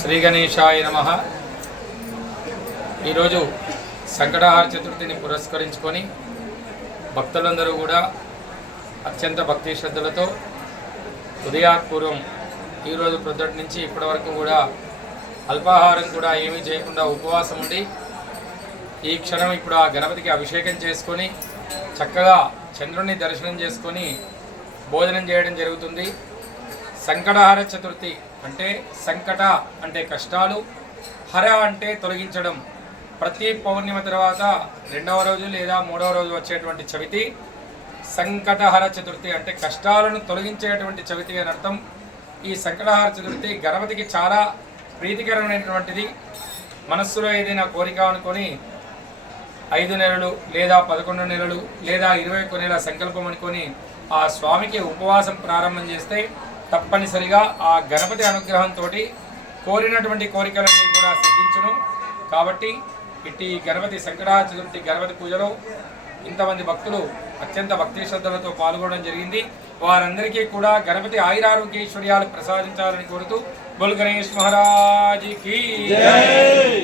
శ్రీ గణేశాయ నమః। ఈరోజు సంకటహార చతుర్థిని పురస్కరించుకొని భక్తులందరూ కూడా అత్యంత భక్తి శ్రద్ధలతో ఉదయాత్పూర్వం ఈరోజు ప్రొద్దుటి నుంచి ఇప్పటి వరకు కూడా అల్పాహారం కూడా ఏమీ చేయకుండా ఉపవాసం ఉండి ఈ క్షణం ఇప్పుడు ఆ గణపతికి అభిషేకం చేసుకొని చక్కగా చంద్రుని దర్శనం చేసుకొని భోజనం చేయడం జరుగుతుంది। సంకటహార చతుర్థి అంటే సంకట అంటే కష్టాలు, హర అంటే తొలగించడం। ప్రతి పౌర్ణిమ తర్వాత రెండవ రోజు లేదా మూడవ రోజు వచ్చేటువంటి చవితి సంకటహార చతుర్థి అంటే కష్టాలను తొలగించేటువంటి చవితి అని అర్థం। ఈ సంకటహార చతుర్థి గణపతికి చాలా ప్రీతికరమైనటువంటిది। మనస్సులో ఏదైనా కోరిక అనుకొని 5 నెలలు లేదా 11 నెలలు లేదా 21 నెలల సంకల్పం అనుకొని ఆ స్వామికి ఉపవాసం ప్రారంభం చేస్తే తప్పనిసరిగా ఆ గణపతి అనుగ్రహంతో కోరినటువంటి కోరికలన్నీ కూడా సిద్ధించును। కాబట్టి ఇట్టి గణపతి సంకటహార చతుర్థి గణపతి పూజలో ఇంతమంది భక్తులు అత్యంత భక్తి శ్రద్ధలతో పాల్గొనడం జరిగింది। వారందరికీ కూడా గణపతి ఆయురారోగ్య ఐశ్వర్యాలు ప్రసాదించాలని కోరుతూ బోల్ గణేష్ మహారాజ్ కీ జై।